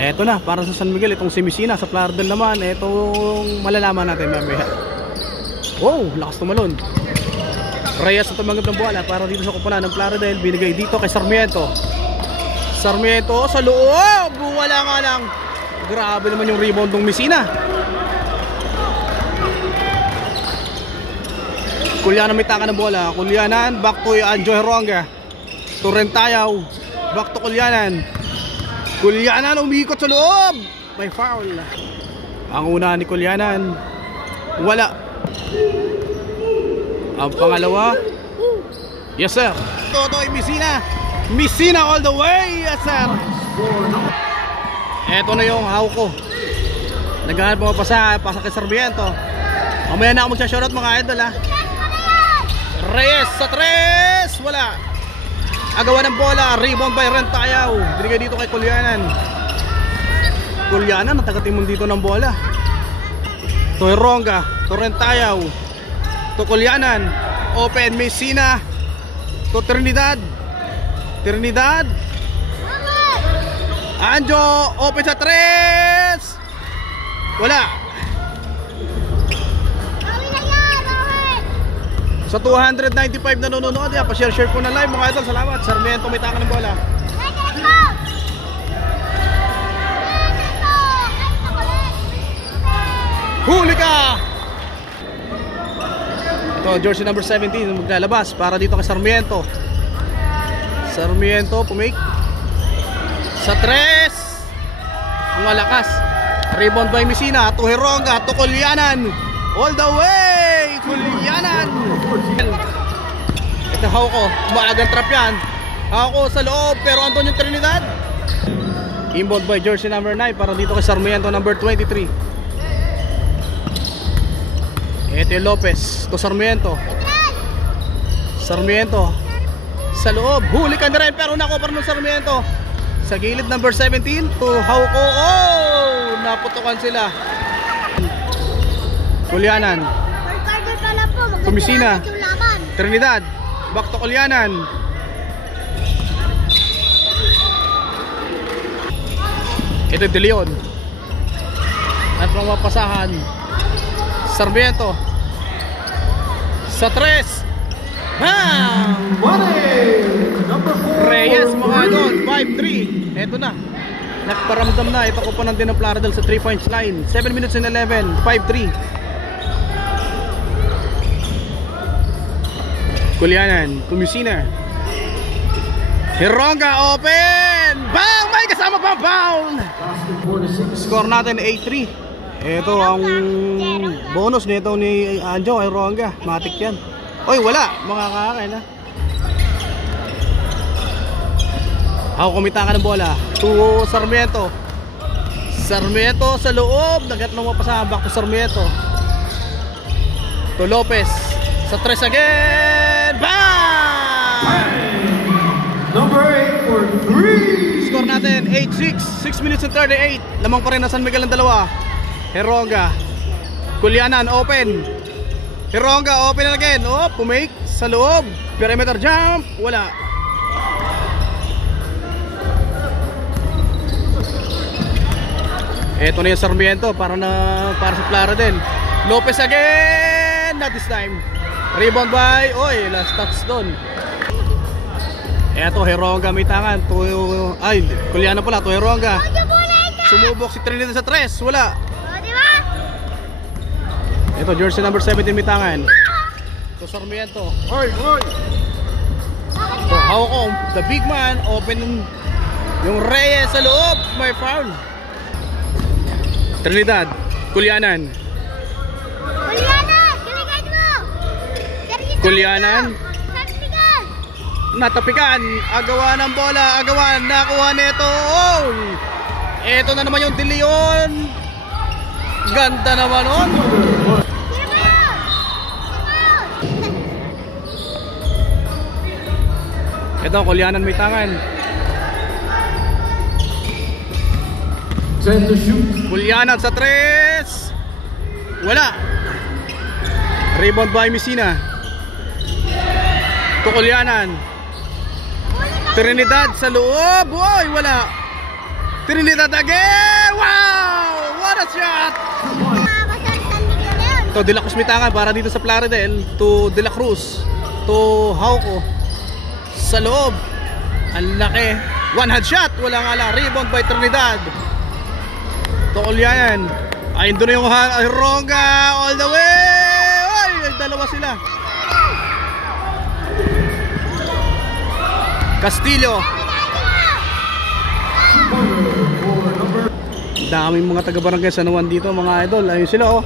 Eto na, para sa San Miguel, itong si Messina. Sa Plaridel naman, etong malalaman natin mamaya. Wow, lakas tumalon. Reyes ang tumanggap ng bola para dito sa kupunan ng Plaridel. Binigay dito kay Sarmiento. Sarmiento sa loob. Wala nga lang. Grabe naman yung rebound ng Messina. Kulyanan may taka ng bola. Kulyanan, back to Anjo Heronga. Torrentayaw, back to Kulyanan. Kulyanan umikot sa loob. May foul. Ang una ni Kulyanan, wala. Ang pangalawa, yes sir. Totoy Messina. Messina all the way, yes sir. Eto na yung hawko. Naghahanap mo pa sa kay Sarmiento. Mamaya na ako magsha-shoutout mga idol ha. Reyes sa 3, wala. Agawan ng bola, rebound by Rentayaw. Binigay dito kay Kulyanan. Kulyanan, natagatimon dito ng bola. To Heronga, to Rentayaw, to Kulyanan. Open Messina, to Trinidad. Trinidad. Anjo, open sa 3. Wala. Sa 295 na nanonood, pa-share po na live mga idol. Salamat. Sarmiento may taka ng bola. Huli ka! Ito, jersey number 17 maglalabas para dito kay Sarmiento. Sarmiento pumake sa 3. Ang malakas. Rebound by Messina. To Heronga, to Kulyanan. All the way! Kulyanan! Ito hawko, maagang trap yan. Hawko sa loob, pero andun yung Trinidad. Inbound by jersey number 9 para dito kay Sarmiento number 23. Ito yung Lopez to Sarmiento. Sarmiento sa loob, huli ka na rin pero nakoper ng Sarmiento. Sa gilid number 17 to hawko. Oh! Naputukan sila. Kulyanan to Messina. Trinidad, back to Kulyanan. Ito De Leon. At mga mapasahan Sarmiento sa 3. Bam! Reyes mga idol, 5-3. Ito na, nagparamdam na. Ipakupanan din ng Plaridel sa 3 points line. 7 minutes and 11, 5-3. Kulyanan to Messina. Heronga open. Bang! May kasama pang foul. Score natin 8-3. Ito ang bonus nito ni Anjo Heronga. Matik yan. Oy, wala. Mga kakain ha. Ako kumita ka ng bola. To Sarmiento. Sarmiento sa loob. Nagat na mapasama. Back to Sarmiento. To Lopez. Sa 3 again. Bang! Number 8 for 3. Score natin 8-6. 6 minutes and 38. Lamang pa rin na San Miguel ng dalawa. Heronga. Kulyanan open. Heronga open again. Oh, pumake sa loob. Perimeter jump. Wala. Ito na yung Sarmiento para sa Plaridel. Lopez again. Not this time. Rebound by, oy, last touch doon. Eto, Heronga may tangan. Ay, Kulyanan pala, to Heronga. Sumubok si Trinidad sa 3, wala. Eto, jersey number 17 may tangan. To Sarmiento. Oy, oy. So, hawko, the big man, open yung Reyes sa loob. May foul. Trinidad, Kulyanan. Kulyanan. Natapikan. Agawan ng bola. Agawan. Nakuha nito. Oh! Ito na naman yung De Leon. Ganda naman nun. Ito, Kulyanan may tangan. Kulyanan sa 3. Wala. Rebound by Messina. To Kulyanan. Trinidad sa loob. Boy, wala. Trinidad again! Wow! What a shot! Ito, De La Cruz mitangan para dito sa Plaridel. To De La Cruz. To Hauco. Sa loob. Ang laki. One hand shot. Wala nga lang. Rebound by Trinidad. To Olyanan. Ayun doon yung Ronga. All the way. Ay, dalawa sila. Castillo. Daming mga taga-barangay San Juan dito mga idol. Ayun sila oh.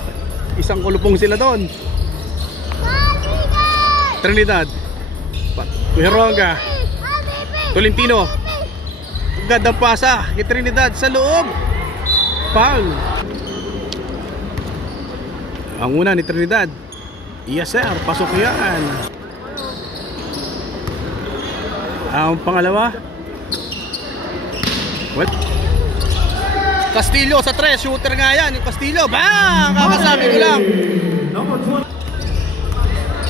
Isang kulupong sila doon. Trinidad. Ronga. Tolentino. Gandang pasa kay Trinidad sa loob. Foul. Ang una ni Trinidad. Yes sir, pasok yan. Ang pangalawa. What? Castillo sa 3, shooter nga yan. Yung Castillo, bang! Kakasabi ko lang.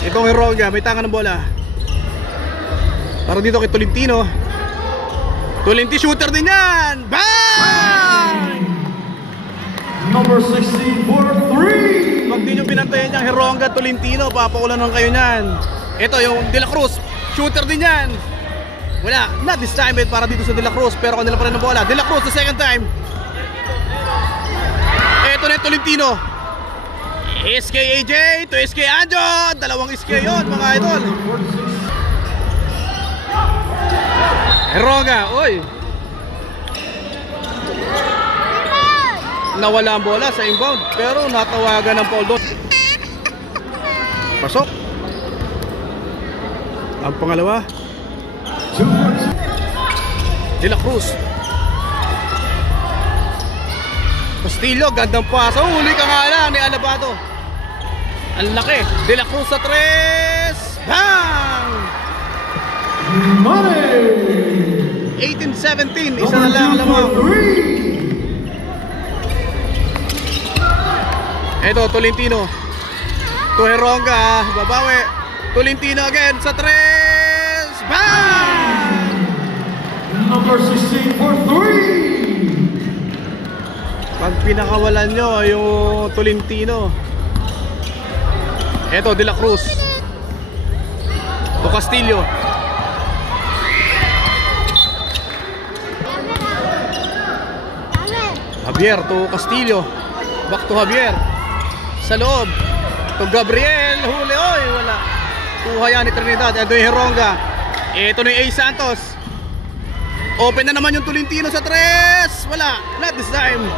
Itong Ronga, may tangan ng bola. Para dito kay Tolentino. Tolentino shooter din yan. Bang! Number 16 for 3. Pag di nyo pinantayan niyang Ronga, Tolentino, papakulanan kayo niyan. Ito yung De La Cruz, shooter din yan. Wala, not this time para dito sa De La Cruz. Pero kanila pa rin ng bola. De La Cruz the second time. Ito na Tolentino. SK AJ to SK Anjo. Dalawang SK yun mga idol. Ronga, oy. Nawala ang bola sa inbound. Pero natawagan ng foul doon. Pasok. Ang pangalawa De La Cruz. Castillo, gandang paso. Huli ka nga lang ni Alabado. Ang laki. De La Cruz sa 3. Bang! 18-17. Isa na lang lamang. Ito, Tolentino. Tuheronga. Babawi. Tolentino again sa 3. Bang! Number 16 for 3. Pag pinakawalan nyo yung Tolentino. Eto, De La Cruz. To Castillo. Javier to Castillo. Back to Javier. Sa loob. To Gabriel. Huli. Oy, wala. Kuha yan ni Trinidad. Eto yung Ronga. Eto na yung A. Santos. Open na naman yung Tolentino sa 3. Wala. Not this time.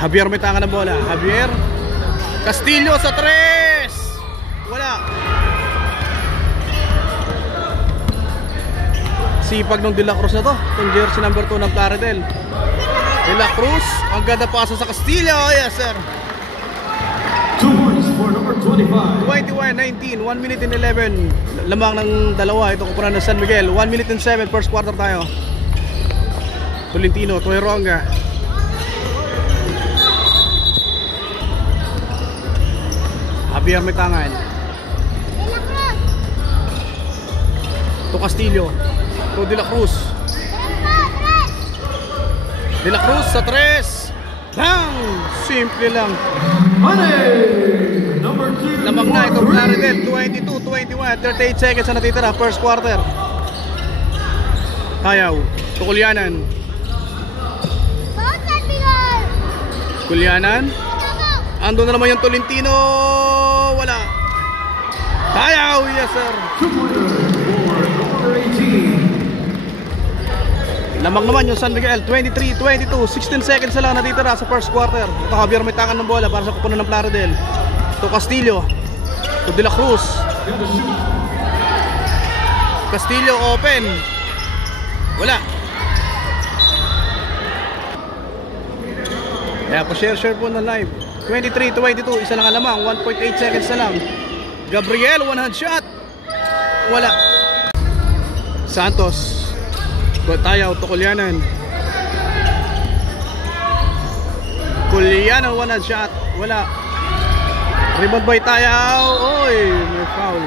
Javier may tangan ng bola. Javier. Castillo sa 3. Wala. Sipag ng De La Cruz na to. Itong jersey number 2 ng Plaridel. De La Cruz. Ang ganda pasa sa Castillo. Yes sir. 2 points for number 25. 21-19. 1 minute and 11. Lamang ng dalawa. Ito kupunan ng San Miguel. 1 minute and 7. First quarter tayo. Tolentino. Tuheronga. Javier may tangan. To Castillo. To De La Cruz. De La Cruz sa 3. Bang! Simple lang. Number 2. Lamang na itong Plaridel. 22-21. 38 seconds na natitira. First quarter. Hayaw. To Kulyanan. Kulyanan. Ando na naman yung Tolentino. Wala. Hayaw. Yes sir. 18. Lamang naman yung San Miguel. 23-22. 16 seconds na lang natitira sa first quarter. Ito Javier may tangan ng bola para sa kupunan ng Plaridel. To Castillo. To De La Cruz. Castillo open. Wala. Kaya po share po na live. 23-22. Isa lang alamang. 1.8 seconds na lang. Gabriel one hand shot. Wala. Santos. Tayaw to Kulyanan. Kulyanan one hand shot. Wala. Rebound by Tayaw. Oy, may foul.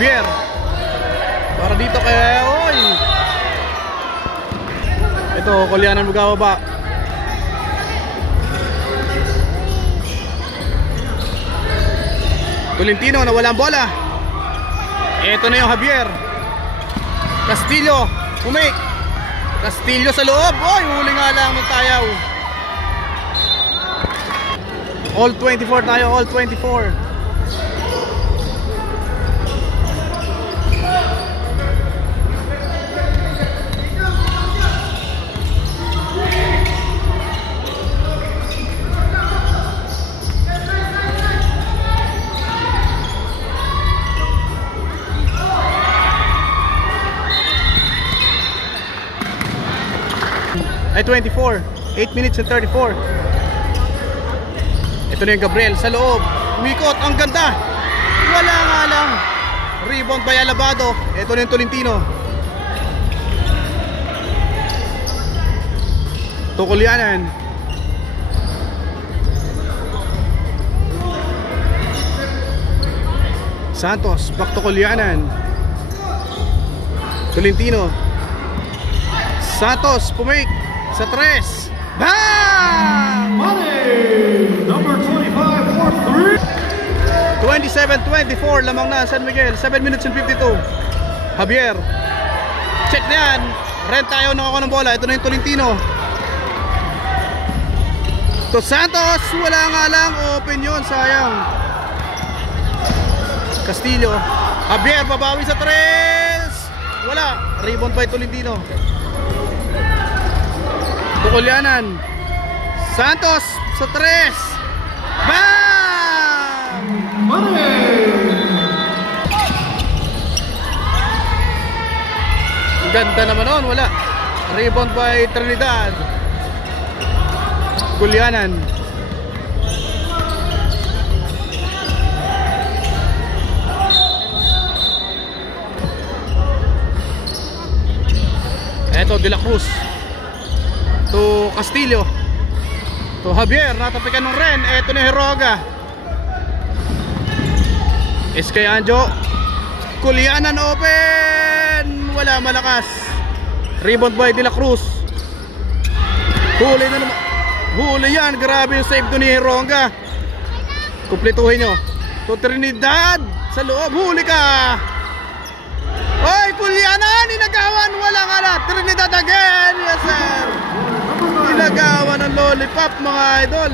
Javier. Para dito kay Oy. Ito, Kulianan magkababa. Tolentino na walang bola. Ito na yung Javier. Castillo, umik. Castillo sa loob. Oy, huli nga lang ng tayaw. All 24 tayo, all 24. Ay 24, 8 minutes and 34. Ito na yung Gabriel sa loob. Umikot, ang ganda. Wala nga lang. Rebound by Alabado. Ito na yung Tolentino. Tukulianan. Santos, back to Kulianan. Tolentino. Santos, pumake sa 3. Bang! Money, number 25 for 3. 27-24 lamang na San Miguel. 7 minutes and 52. Javier. Check na yan. Ren tayo nakakuha ng bola. Ito na yung Tolentino. To Santos. Wala nga lang. Open yun. Sayang. Castillo. Javier babawi sa 3. Wala. Rebound by Tolentino. Tukulianan. Santos sa 3. Bang! Money! Ganda naman nun. Wala. Rebound by Trinidad. Kulianan. Eto, De La Cruz to Castillo, to Javier, natapikan ng Ren. Eto ni Heroga. SK Anjo. Kulianan open. Wala, malakas. Rebound by De La Cruz. Huli na naman. Huli yan. Grabe yung save doon ni Heroga. Kumpletuhin nyo. To Trinidad sa loob. Huli ka. Oy, Kulianan. Inagawan. Wala nga na. Trinidad again. Yes sir. Inagawan ng lollipop mga idol.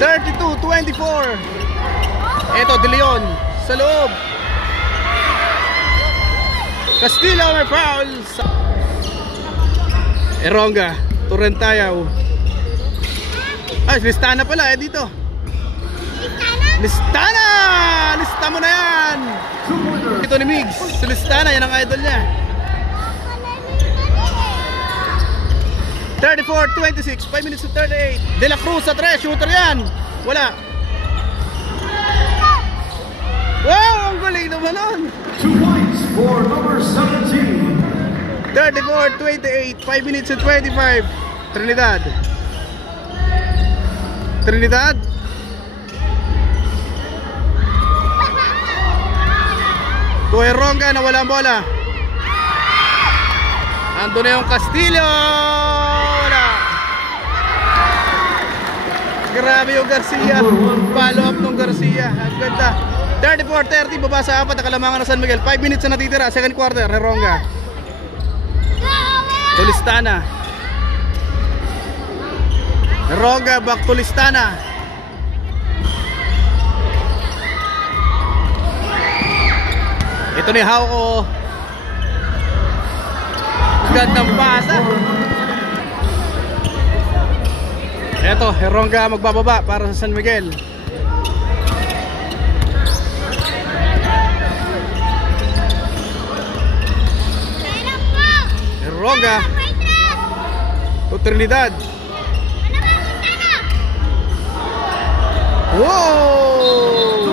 32-24. Eto, De Leon sa loob. Castillo may foul. Heroga, Torrentayaw. Ay, Listana pala dito. Listana! Lista mo na yan. Ito ni Migs. Si Listana, yan ang idol niya. 34-26, 5 minutes to 38. De La Cruz sa 3, shooter yan. Wala. Wow, ang galing naman nun. 2 points for number 17. 34-28, 5 minutes to 25. Trinidad. Trinidad. Tueronga na walang bola. Ando na yung Castillo. Grabe yung Garcia. Follow up ng Garcia. Ang ganda. 34-30. Baba sa 4. Nakalamangan na San Miguel. 5 minutes na natitira. Second quarter. Heronga. Tulistana. Heronga back Tulistana. Ito ni Hauko. Gandang pasa. Eto, Heronga magbababa para sa San Miguel. Heronga to Trinidad. Wow!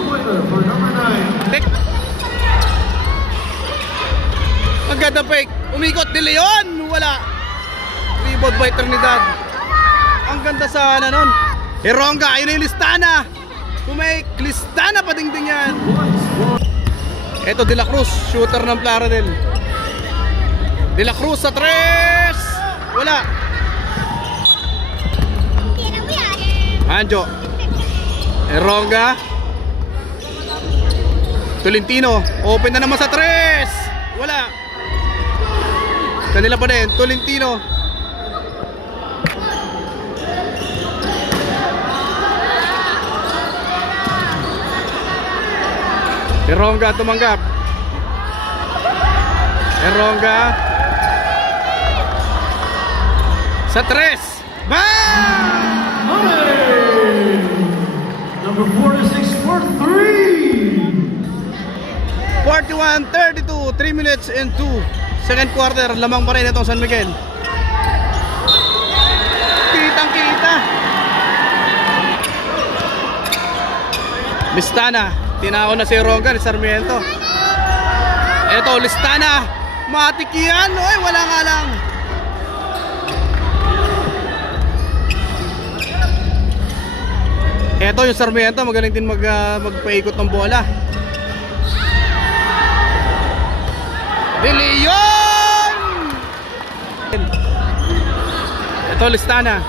Ang ganda fake. Umikot De Leon. Wala. Rebound by Trinidad. Ang ganda sana nun. Heronga, ayun na yung Listana. Pumake, Listana padingding yan. Ito De La Cruz, shooter ng Plaridel. De La Cruz sa 3. Wala. Anjo. Eronga. Tolentino, open na naman sa 3. Wala. Kanila pa din, Tolentino. Eronga tumanggap. Eronga sa 3. Bang! Number 46 for 3. 41-32, 3 minutes and 2 second quarter, lamang pa rin itong San Miguel. Kitang kita. Listana, tinao na si Ronga ni Sarmiento. Eto, Listana, matik yan. Oy, wala nga lang. Eto yung Sarmiento, magaling din magpaikot ng bola. De Leon! Ito Listana.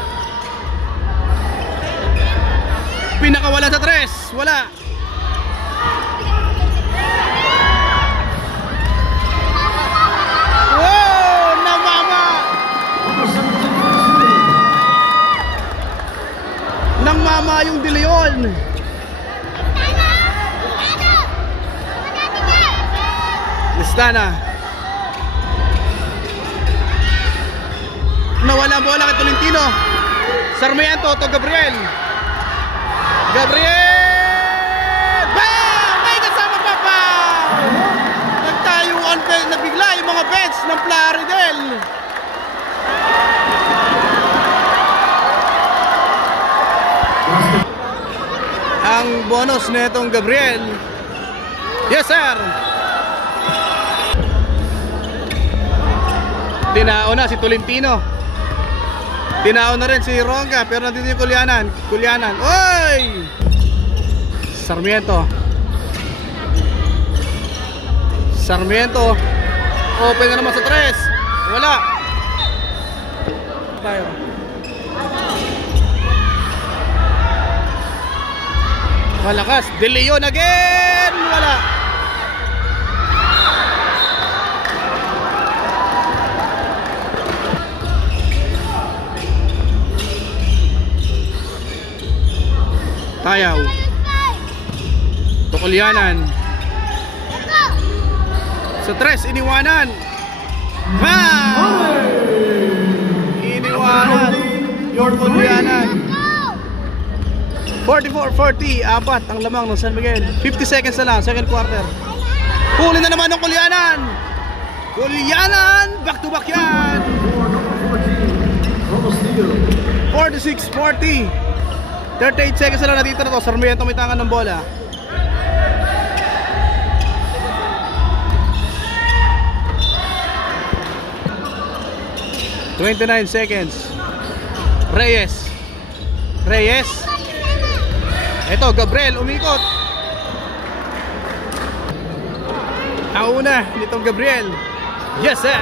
Pinakawalan sa 3. Wala. Wow! Namama! Nang mama yung De Leon. Listana. Nawala ang bola kay Tolentino. Sarmiento to Gabriel. Gabriel! Bang! May kasama pa pa! Nagtayuan na bigla yung mga bench ng Plaridel. Ang bonus netong Gabriel. Yes sir! Tinao na si Tolentino. Tinao na rin si Ronga, pero nandito yung Kulyanan. Kulyanan. Oy! Sarmiento. Sarmiento. Open na naman sa 3. Wala. Tayo. Malakas. De Leon again. Wala. Tayaw. Tukulyanan. Sa 3, iniwanan. Bang! Iniwanan. Yung Kulyanan. 44-40. Apat ang lamang ng San Miguel. 50 seconds na lang, second quarter. Huli na naman ng Kulyanan. Kulyanan. Back to back yan. 46-40. 38 seconds na lang na dito na to. Sarmiento may tangan ng bola. $29 seconds. Reyes. Reyes. Ito, Gabriel, umikot. Ang una nitong Gabriel. Yes sir.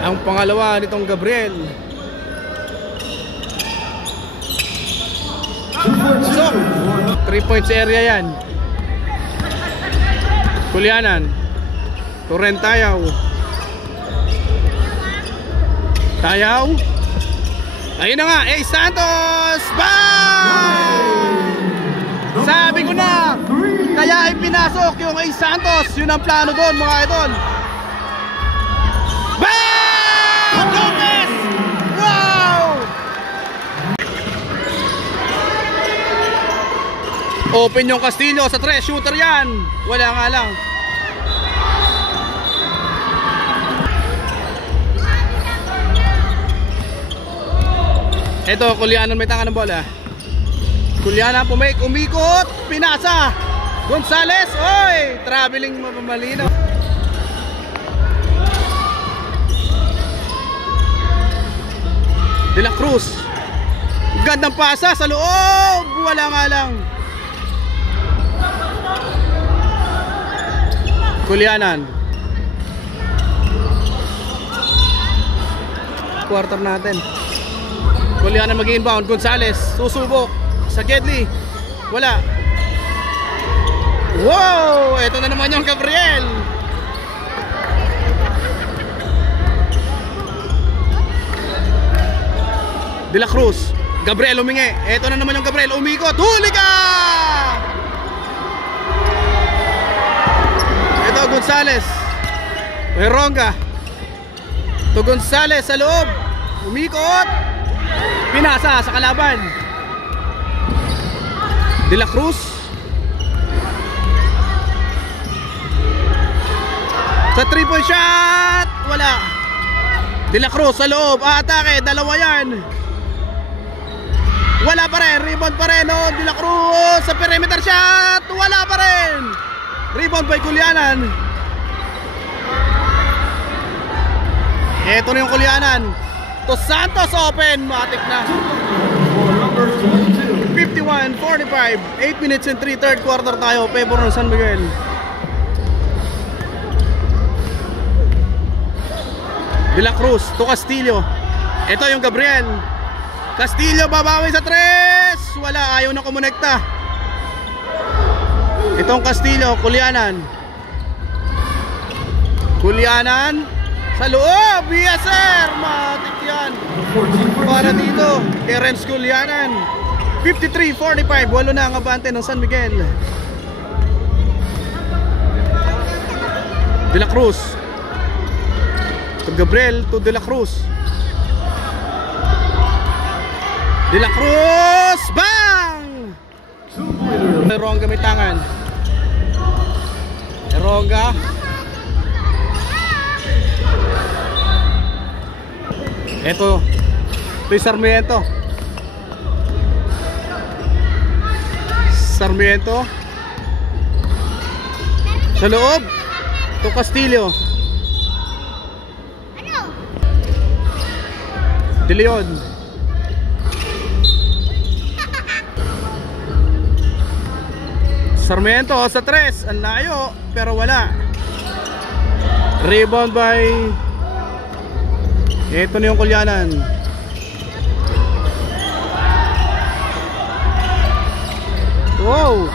Ang pangalawa nitong Gabriel. So, 3 points area yan. Kulyanan. Turen Tayaw. Tayaw. Ayun na nga, Santos. Bang! Sabi ko na, kaya ipinasok yung Santos. Yun ang plano doon mga idol. Open yung Castillo sa 3, shooter yan. Wala nga lang. Ito, Kulyanan may tangan ng bola. Kulyanan pumake, umikot, pinasa. Gonzales, oy, traveling mapamalino. De La Cruz. Gandang pasa sa loob. Wala nga lang. Kulianan. Quarter natin. Kulianan mag-inbound. Gonzales susubok sa Gedli. Wala. Wow! Ito na naman yung Gabriel. De La Cruz. Gabriel umingi. Ito na naman yung Gabriel. Umikot. Huli ka! Ito Gonzales. Heronga. Ito Gonzales sa loob. Umikot. Pinasa sa kalaban. De La Cruz. Sa 3-point shot. Wala. De La Cruz sa loob. Aatake. Dalawa yan. Wala pa rin. Rebound pa rin. Oh, De La Cruz sa perimeter shot. Wala pa rin. Rebound by Kulianan. Ito na yung Kulianan. To Santos open. Matik na. 51-45. 8 minutes and 3 third quarter tayo. Favor ng San Miguel. De La Cruz to Castillo. Ito yung Gabriel. Castillo babawi sa 3. Wala, ayaw na kumonekta. Itong Castillo, Kulianan. Kulianan sa loob, BSR. Matik yan. Para dito, Terence Kulianan. 53-45. Walo na ang abante ng San Miguel. De La Cruz to Gabriel to De La Cruz. De La Cruz, bang! Heronga may tangan. Heronga. Ito yung Sarmiento. Sarmiento sa loob to Castillo. De Leon. Sarmiento sa 3. Ang layo pero wala. Rebound by ito na yung Kulianan. Wow!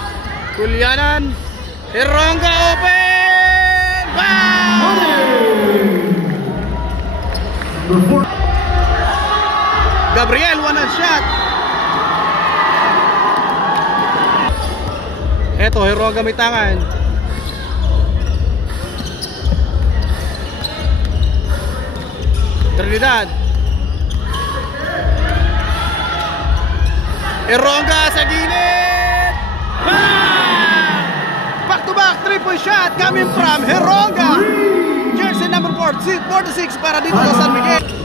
Kulianan. Heronga open! Bang! Gabriel one shot. Eto Heronga may tangan. Trinidad. Heronga sa gilid. Bang! Back to back 3-point shot coming from Heronga. Jersey number 46 para dito sa San Miguel.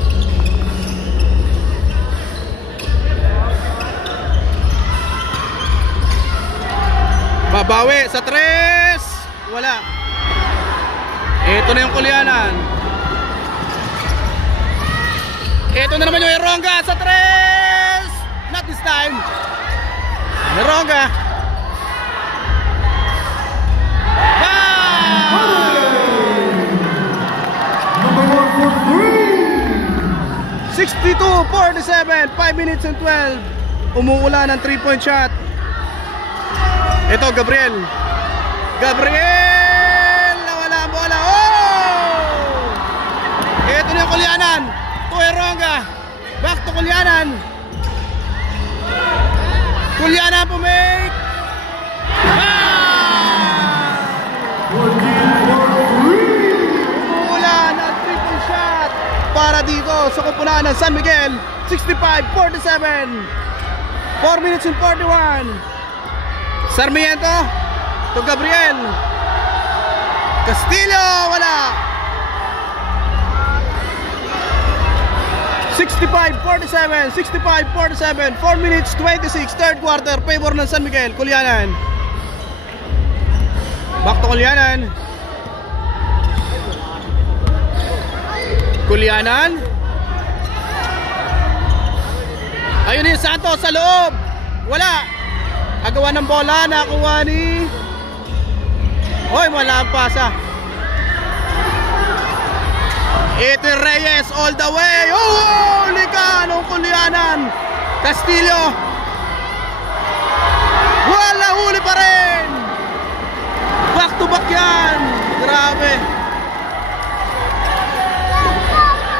Babawi sa 3. Wala. Ito na yung Kulianan. Ito na naman yung Heronga sa 3. Not this time. Heronga. Number 1 for 3. 62-47. 5 minutes and 12. Umuulan ng 3-point shot. Ito Gabriel. Gabriel. Nawala ang bola. Oh! Ito na yung Kulianan. To Heronga. Back to Kulianan. Kulianan pumake. Umuulan ang 3-point shot para dito sa kupunan ng San Miguel. 65-47. 4 minutes and 41. Sarmiento to Gabriel. Castillo wala. 65-47. 65-47. 4 minutes 26 third quarter. Favor ng San Miguel. Kulianan. Back to Kulianan. Kulianan. Ayun yung Santos sa loob. Wala. Agawan ng bola. Nakuha ni... Hoy, wala ang pasa. Ito yung Reyes all the way. Oh, huli ka. Anong kulyanan? Castillo. Wala, huli pa rin. Back to back yan. Grabe.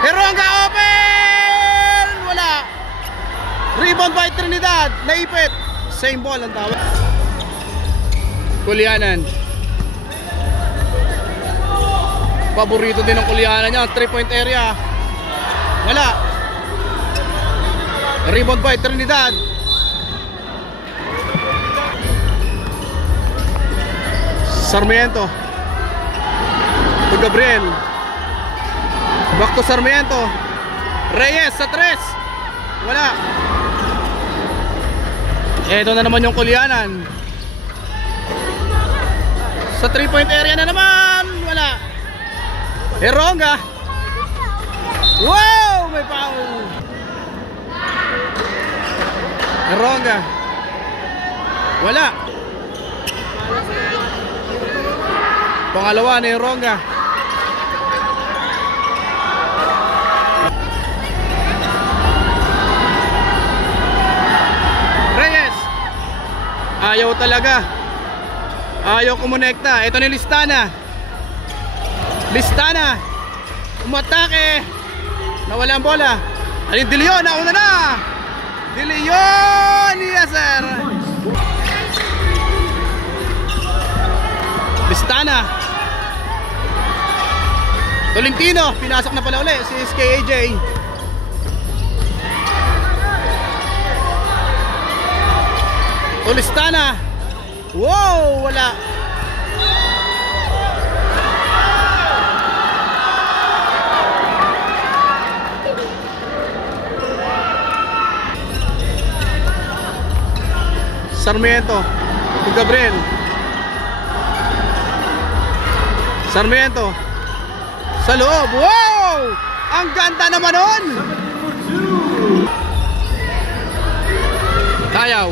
Heronga open. Wala. Rebound by Trinidad. Naipit. Same ball ang tawag. Kulyanan. Paborito din ng Kulyanan niya, 3-point area. Wala. Rebound by Trinidad. Sarmiento to Gabriel. Back to Sarmiento. Reyes sa 3. Wala. Eto na naman yung Kulyanan. Sa 3-point area na naman. Wala. Heronga. Wow! May foul. Heronga. Wala. Pangalawa ni Heronga. Reyes. Ayaw talaga. Ayaw kumonekta. Ito ni Listana. Listana umatake. Nawala ang bola. Alin De Leon, nauna na. De Leon, yes sir. Listana. Tolentino, pinasok na pala uli si SKAJ. Listana. Wow, wala. Sarmiento to Gabriel. Sarmiento sa loob. Wow! Ang ganda naman nun. Tayaw.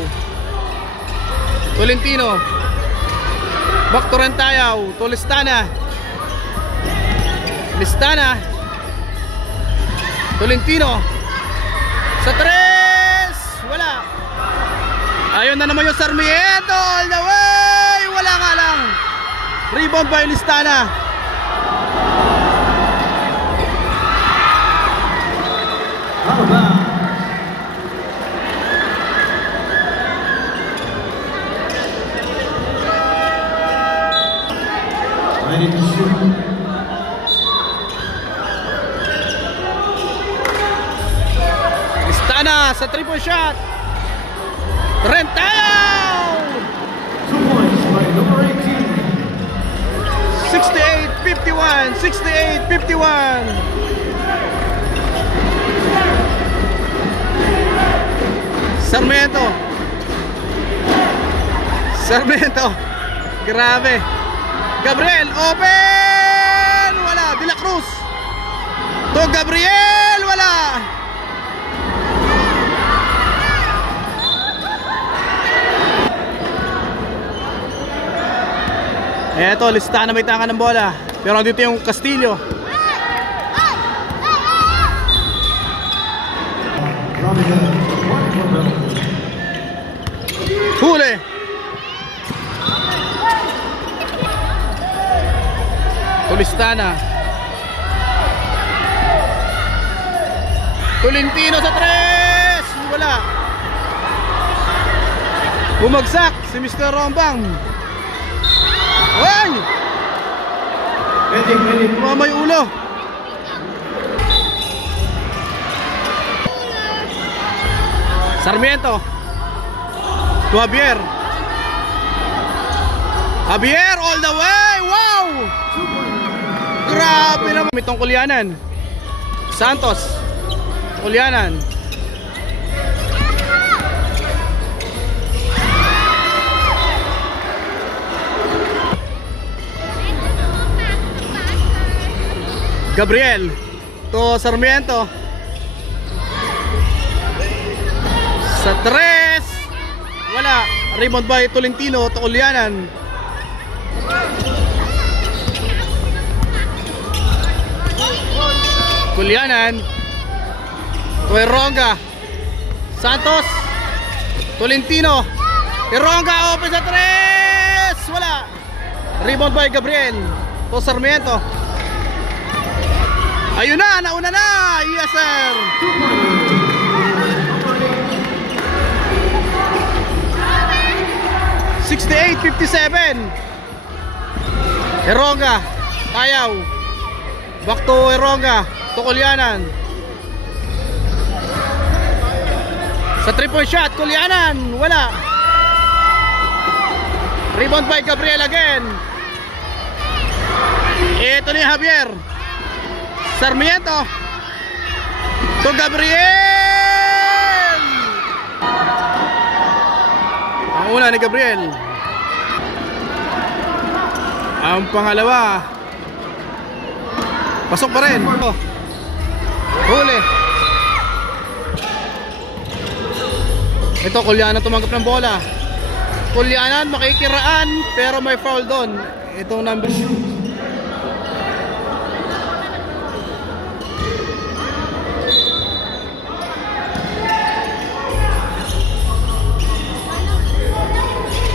Tolentino. Back to Tayaw. To Listana. Listana. Tolentino sa 3. Wala. Ayun na naman yung Sarmiento all the way. Wala nga lang. Rebound by Listana. Listana sa 3-point shot. Rentaw! 2 points by number 18. 68-51. 68-51. Sarmiento. Sarmiento. Grabe. Gabriel, open! Wala. De La Cruz. To Gabriel, wala. Eto, Listana may tanga ng bola. Pero dito yung Castillo. Huli. Listana. Tolentino sa 3. Wala. Bumagsak si Mr. Rombang. Ay! Mamay ulo. Sarmiento. To Javier. Javier all the way. Wow! Grabe naman. Itong Kulyanan. Santos. Kulyanan. Gabriel to Sarmiento. Sa 3. Wala. Rebound by Tolentino. Tukulyanan. Kulyanan. Tueronga. Santos. Tolentino. Tueronga open sa 3. Wala. Rebound by Gabriel. To Sarmiento. Ayun na, nauna na. Yes sir. 68-57. Eronga. Tayaw. Back to Eronga. Tukulyanan. Sa 3-point shot, Kulyanan. Wala. Rebound by Gabriel again. Ito ni Javier. Sarmiento. To Gabriel. Ang una ni Gabriel. Ang pangalawa. Pasok pa rin. Huli. Ito, Kulyanan tumanggap ng bola. Kulyanan makikiraan pero may foul doon. Itong number 2.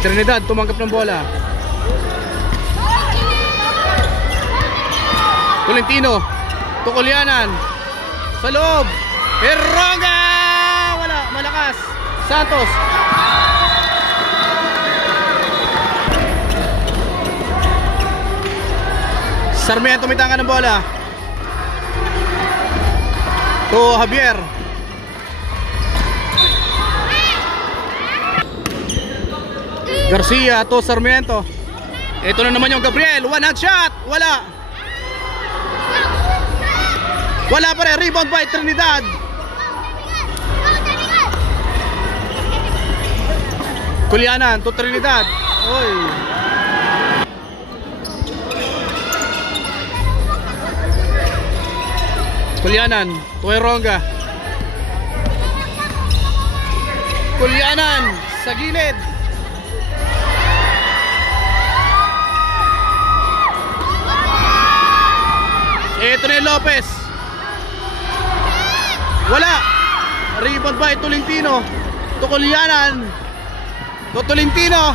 Trinidad tumanggap ng bola. Tolentino. Tukulyanan. Sa loob. Eronga! Wala. Malakas. Santos. Sarmiento may tanga ng bola. To Javier. Garcia to Sarmiento. Ito na naman yung Gabriel. One hand shot. Wala. Wala pa rin. Rebound by Trinidad. Kulyanan to Trinidad. Oy. Kulyanan to Eronga. Kulyanan sa gilid. Ito na yung Lopez. Wala. Rebound by Tolentino. To Kulyanan. To Tolentino.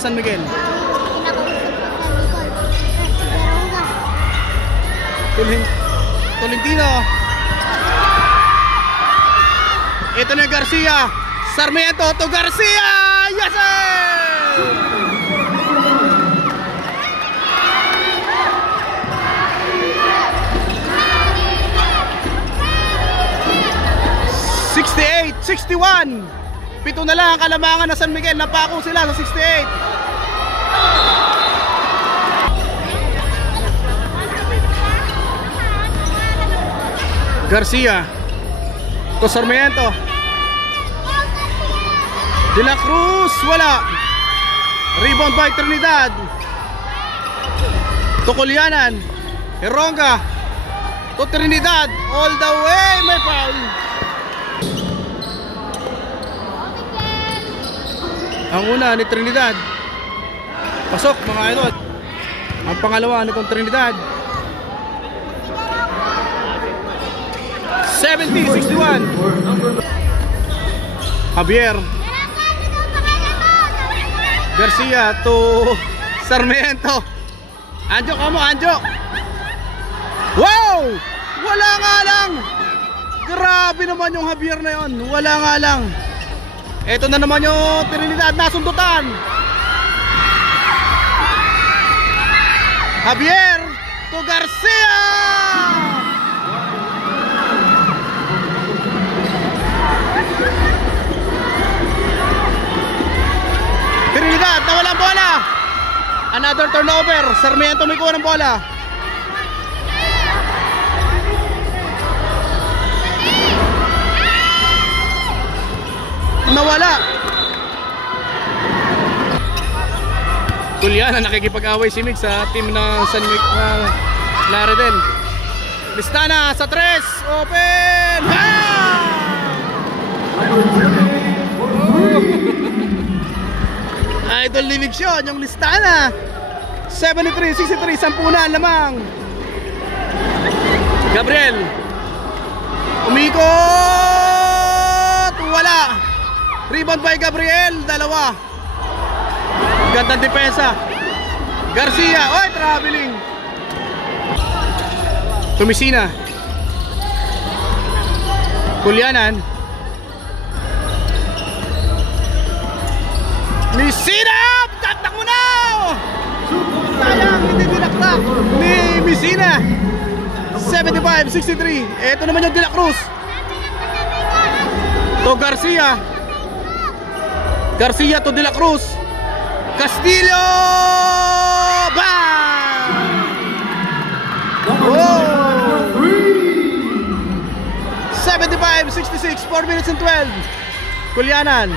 San Miguel. Tolentino. Ito na Garcia. Sarmiento to Garcia. Yes sir. 68-61. Pito na lang ang kalamangan na San Miguel. Napako sila sa 68. Garcia to Sarmiento. De la Cruz. Wala. Rebound by Trinidad. To Kulyanan. Eronga to Trinidad. All the way. May foul. Ang una ni Trinidad. Pasok mga idol. Ang pangalawa nitong Trinidad. 70-61. Javier. Garcia to Sarmiento. Anjo ka mo, Anjo. Wow! Wala nga lang. Grabe naman yung Javier na yun. Wala nga lang. Ito na naman yung Trinidad na sundutan. Javier to Garcia. Trinidad nawala ang bola. Another turnover. Sarmiento may kuha ng bola. Nawala. Kulyanan nakikipag-away si Mig sa team ng San Miguel na Laredel. Listana sa 3. Open. Ah! Idol Livingston, yung listana. 73-63, 10 na lamang. Gabriel umikot, wala. Rebound by Gabriel, dalawa. Gandang depensa. Garcia, oy, traveling. Tumisina. Kulianan. Messina! Taktak mo na! Sayang, hindi dinaktak ni Messina. 75-63. Ito naman yung De La Cruz. To Garcia. Garcia to De La Cruz. Castillo! Bam! Oh! 75-66. 4 minutes and 12. Kulianan.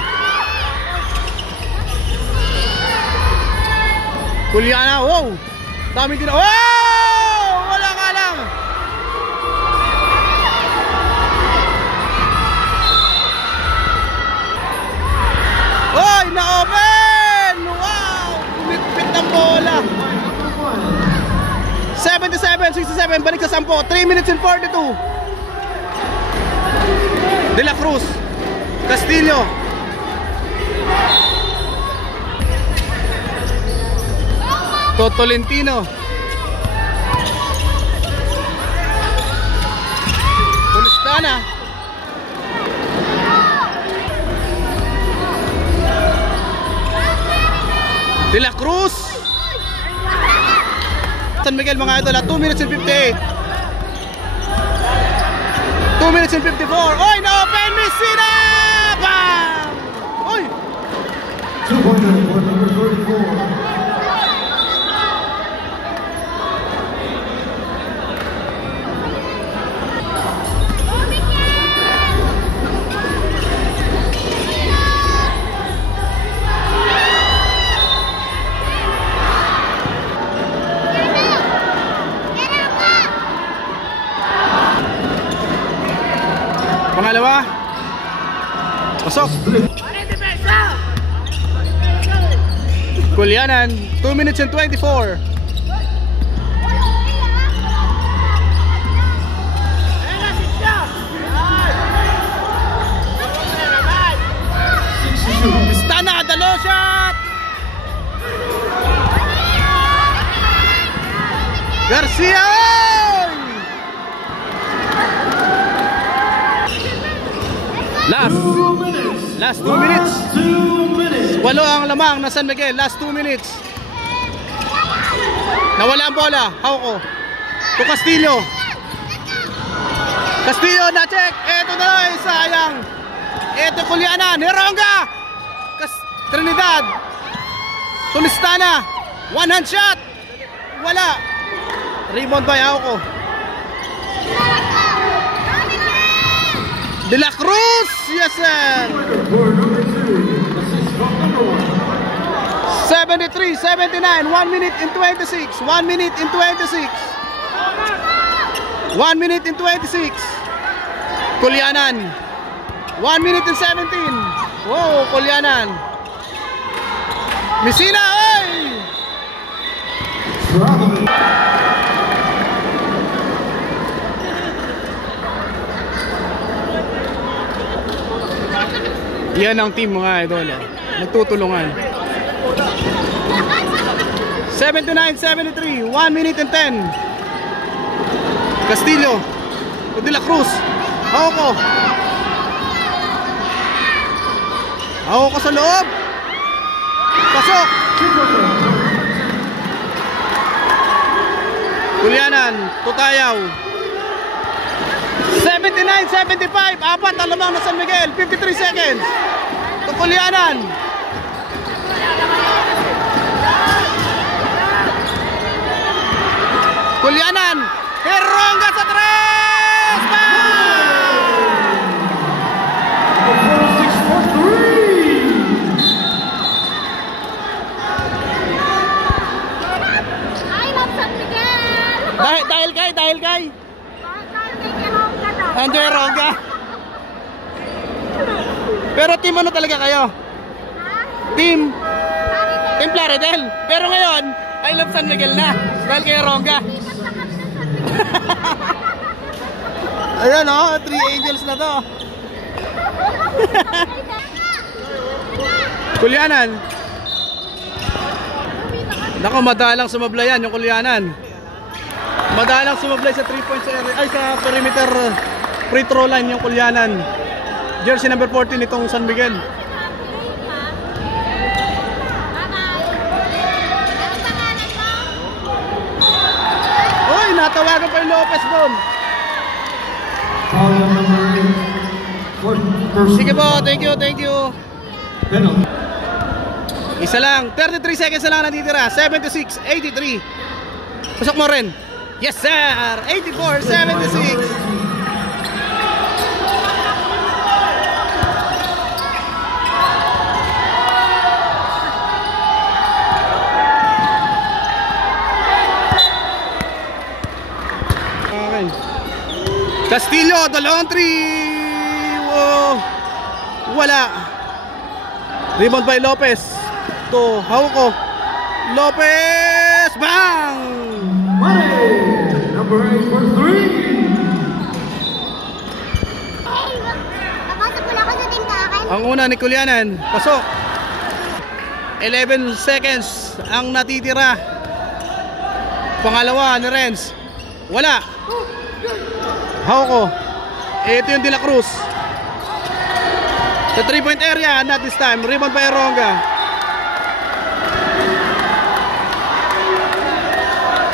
Kuliana, wow! Dami din. Wow! Wala nga lang. Oy, na-open! Wow! Kumipit ng bola. 77-67, balik sa 10. 3 minutes and 42. De La Cruz. Castillo. Tolentino. Tulistana. De La Cruz. San Miguel mga idol, 2 minutes and 58. 2 minutes and 54. Oy, na-open Messina! Bam! Oy! 2-pointer for number 34. Pangalawa. Pasok. Kulianan, 2 minutes and 24. Stana, dalo shot. Garcia. Last 2 minutes. 8 ang lamang na San Miguel. Last 2 minutes. Nawala ang bola. Hauko. To Castillo. Castillo na check. Ito na lang. Sayang. Ito Kulianan. Heronga. Trinidad. Tulistana. One hand shot. Wala. Rebound by Hauko. De La Cruz, yes sir. 73-79, 1 minute and 26. 1 minute and 26. 1 minute and 26. Kulianan. 1 minute and 17. Wow, Kulianan. Messina, oy! Yan ang team mga idol. Nagtutulungan. 79-73, 1 minute and 10. Castillo. De La Cruz. Hauko. Hauko sa loob. Pasok. Kulianan. Tutayaw. 79-75, 4 ang lamang na San Miguel. 53 seconds. Kulianan. Kulianan. Heronga sa 3. Dahil kay Andrew Heronga. Pero team ano talaga kayo? Team Plaridel. Pero ngayon, I love San Miguel na. Dahil kay Ronga. Ayan o, 3 Angels na to. Kulyanan. Naku, madalang sumablay yan yung Kulyanan. Madalang sumablay sa 3 points ay sa perimeter free throw line yung Kulyanan. Jersey number 14 itong San Miguel. Uy, natawagan pa yung Lopez doon. Sige po, thank you. Isa lang, 33 seconds na lang natitira. 76-83. Pasok mo rin. Yes sir, 84-76. Okay. Castillo, dalawang 3. Wow. Wala. Rebound by Lopez. To Hauko. Lopez, bang! Number 8 for 3. Papasok mo na ako sa team ka akin. Ang una ni Kulyanan, pasok. 11 seconds ang natitira. Pangalawa ni Renz. Wala. Hauko. Ito yung De La Cruz. Sa 3-point area, not this time. Rebound by Ronga.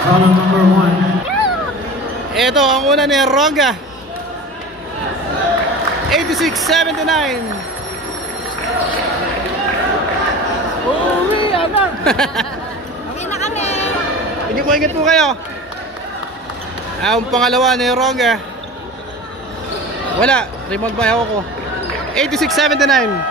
Column number 1. Ito ang una ni Ronga. 86-79. Uwi na kami. Hindi po, ingat po kayo. Ang pangalawa ni Ronga. Wala. Rebound by Hauko. 86-79.